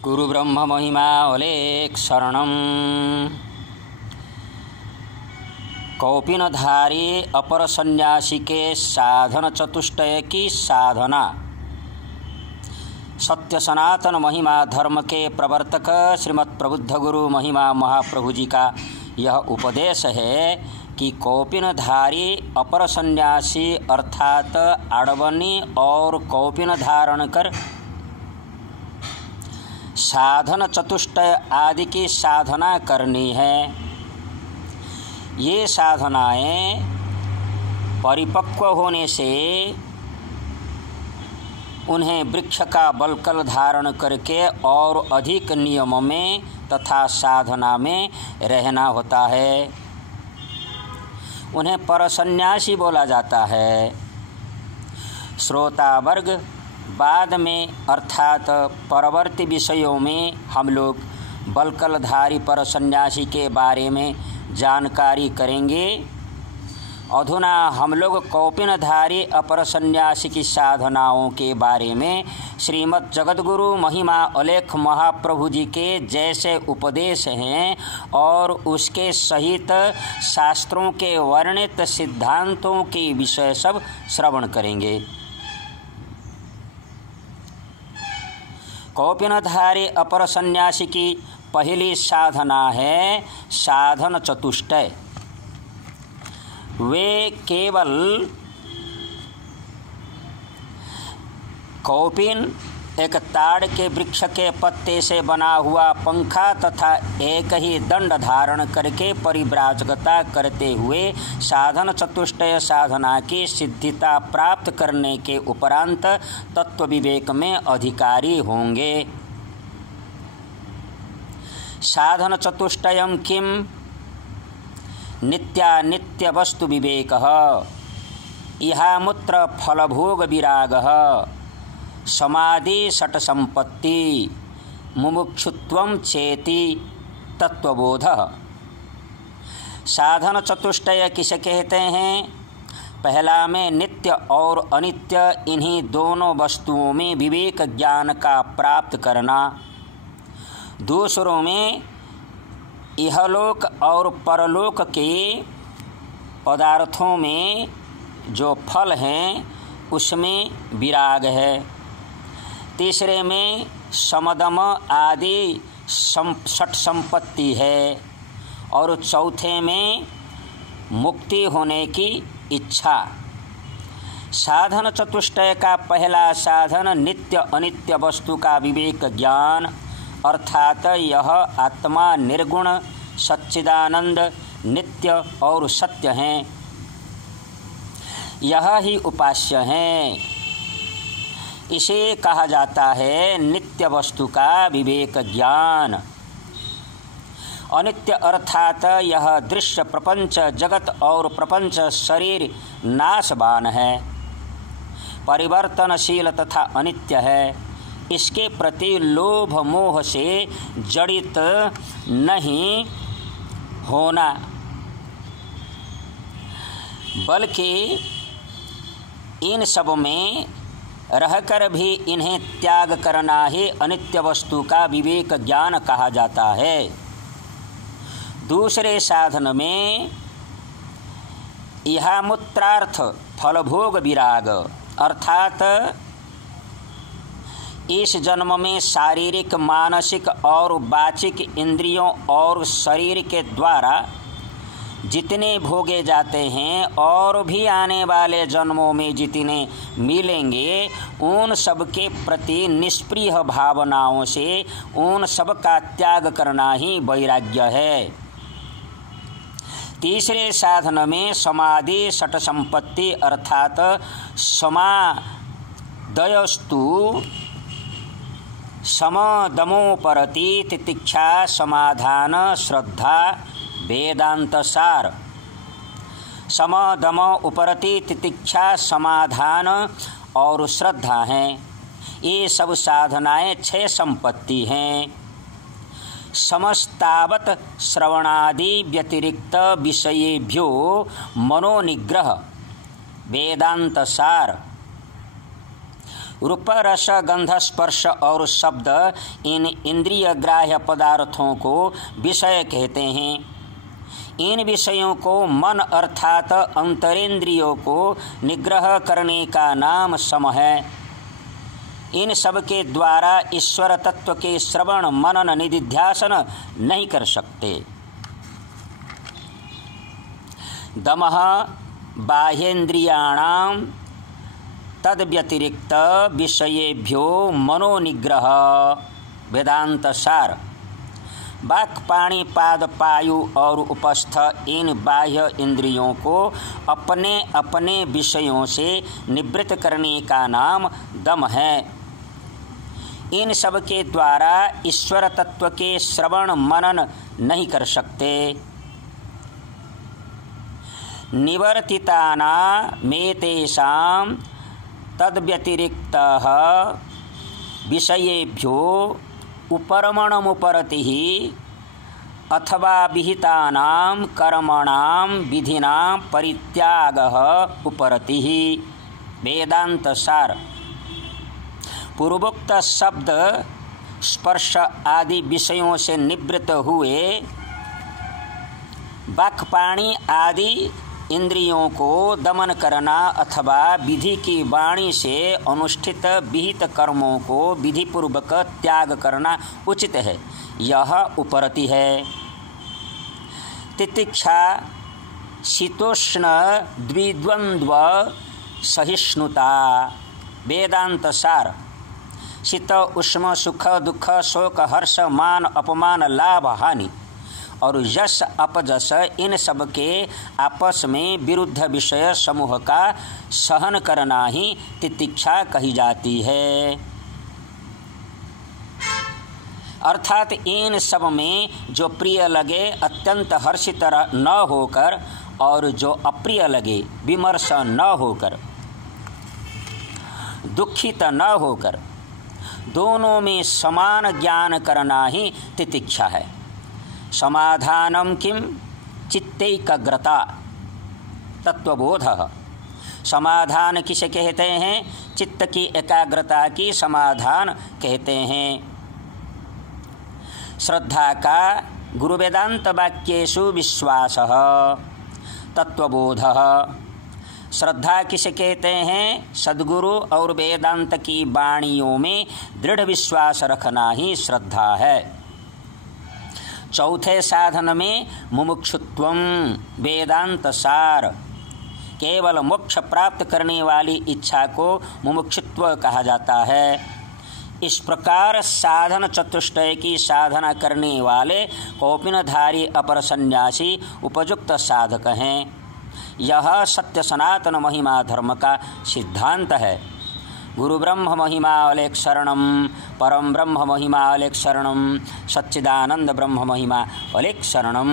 गुरु ब्रह्म महिमा अलेख शरणम। कौपिनधारी अपर सन्यासी के साधन चतुष्टय की साधना। सत्य सनातन महिमा धर्म के प्रवर्तक श्रीमद् प्रबुद्ध गुरु महिमा महाप्रभु जी का यह उपदेश है कि कौपिनधारी अपर सन्यासी अर्थात आड़वनी और कौपिन धारण कर साधन चतुष्टय आदि की साधना करनी है। ये साधनाएं परिपक्व होने से उन्हें वृक्ष का बलकल धारण करके और अधिक नियम में तथा साधना में रहना होता है। उन्हें परसन्यासी बोला जाता है। श्रोता वर्ग बाद में अर्थात परवर्ती विषयों में हम लोग बलकलधारी परसन्यासी के बारे में जानकारी करेंगे। अधुना हम लोग कौपिनधारी अपर सन्यासी की साधनाओं के बारे में श्रीमद् जगद्गुरु महिमा अलेख महाप्रभु जी के जैसे उपदेश हैं और उसके सहित शास्त्रों के वर्णित सिद्धांतों के विषय सब श्रवण करेंगे। कौपिनधारी अपर सन्यासी की पहली साधना है साधन चतुष्टय। वे केवल कौपिन एक ताड़ के वृक्ष के पत्ते से बना हुआ पंखा तथा एक ही दंड धारण करके परिव्राजकता करते हुए साधन चतुष्टय साधना की सिद्धिता प्राप्त करने के उपरांत तत्व विवेक में अधिकारी होंगे। साधन चतुष्टयम किम? नित्यानित्य वस्तु विवेकः, इहामुत्र फलभोग विरागः, समाधि षट संपत्ति, मुमुक्षुत्वम चेति तत्वबोधः। साधन चतुष्टय किसे कहते हैं? पहला में नित्य और अनित्य इन्हीं दोनों वस्तुओं में विवेक ज्ञान का प्राप्त करना। दूसरों में इहलोक और परलोक के पदार्थों में जो फल हैं उसमें विराग है। तीसरे में समदम आदि षट संपत्ति है और चौथे में मुक्ति होने की इच्छा। साधन चतुष्टय का पहला साधन नित्य अनित्य वस्तु का विवेक ज्ञान अर्थात यह आत्मा निर्गुण सच्चिदानंद नित्य और सत्य हैं। यह ही उपास्य हैं। इसे कहा जाता है नित्य वस्तु का विवेक ज्ञान। अनित्य अर्थात यह दृश्य प्रपंच जगत और प्रपंच शरीर नाशवान है, परिवर्तनशील तथा अनित्य है। इसके प्रति लोभ मोह से जड़ित नहीं होना, बल्कि इन सब में रहकर भी इन्हें त्याग करना ही अनित्य वस्तु का विवेक ज्ञान कहा जाता है। दूसरे साधन में इहामुत्रार्थ फलभोग विराग अर्थात इस जन्म में शारीरिक मानसिक और वाचिक इंद्रियों और शरीर के द्वारा जितने भोगे जाते हैं और भी आने वाले जन्मों में जितने मिलेंगे उन सब के प्रति निष्प्रिय भावनाओं से उन सब का त्याग करना ही वैराग्य है। तीसरे साधन में समाधि षट संपत्ति अर्थात समादयस्तु समदमोपरति तितिक्षा समाधान श्रद्धा वेदांत सार। समदम उपरति तितिक्षा समाधान और श्रद्धा हैं। ये सब साधनाएं 6 संपत्ति हैं। समस्तावत श्रवणादि व्यतिरिक्त विषयेभ्यो मनोनिग्रह वेदांत सार। रूप, रस, गंध, स्पर्श और शब्द इन इंद्रिय ग्राह्य पदार्थों को विषय कहते हैं। इन विषयों को मन अर्थात अंतरेंद्रियों को निग्रह करने का नाम सम है। इन सब के द्वारा ईश्वर तत्व के श्रवण, मनन, निधिध्यासन नहीं कर सकते। दमः बाह्येन्द्रियाणां तद्व्यतिरिक्त विषयेभ्यो मनोनिग्रह। वेदांत सार। वाक्, पाणि, पाद, पायु और उपस्थ इन बाह्य इंद्रियों को अपने अपने विषयों से निवृत्त करने का नाम दम है। इन सब के द्वारा ईश्वर तत्व के श्रवण, मनन नहीं कर सकते। निवर्तिताना मेतेषां तद्व्यतिरिक्तः विषयेभ्यो उपरमणमुपरतिः अथवा विहितानां कर्मणां विधिनां परित्यागः उपरतिः। वेदांत सार। पूर्वोक्त शब्द, स्पर्श आदि विषयों से निवृत्त हुए वाक्, पाणि आदि इंद्रियों को दमन करना अथवा विधि की वाणी से अनुष्ठित विहित कर्मों को विधिपूर्वक त्याग करना उचित है, यह उपरति है। तितिक्षा, शीतोष्ण द्विद्वंद्व सहिष्णुता। वेदांत सार। शीत, उष्ण, सुख, दुख, शोक, हर्ष, मान, अपमान, लाभ, हानि और यश, अपजस इन सब के आपस में विरुद्ध विषय समूह का सहन करना ही तितिक्षा कही जाती है। अर्थात इन सब में जो प्रिय लगे अत्यंत हर्षित न होकर और जो अप्रिय लगे विमर्श न होकर, दुखित न होकर, दोनों में समान ज्ञान करना ही तितिक्षा है। समाधानम किम चित्तैकाग्रता तत्वबोधः। समाधान किसे कहते हैं? चित्त की एकाग्रता की समाधान कहते हैं। श्रद्धा का गुरु वेदांत वाक्येषु विश्वासः तत्वबोधः। श्रद्धा किसे कहते हैं? सद्गुरु और वेदांत की वाणियों में दृढ़ विश्वास रखना ही श्रद्धा है। चौथे साधन में मुमुक्षुत्वम। वेदांत सार। केवल मोक्ष प्राप्त करने वाली इच्छा को मुमुक्षुत्व कहा जाता है। इस प्रकार साधन चतुष्टय की साधना करने वाले कौपीनधारी अपर सन्यासी उपयुक्त साधक हैं। यह सत्य सनातन महिमा धर्म का सिद्धांत है। गुरु ब्रह्म महिमा अलेख शरणम, परम ब्रह्म महिमा अलेख शरणम, सच्चिदानंद ब्रह्म महिमा अलेख शरणम।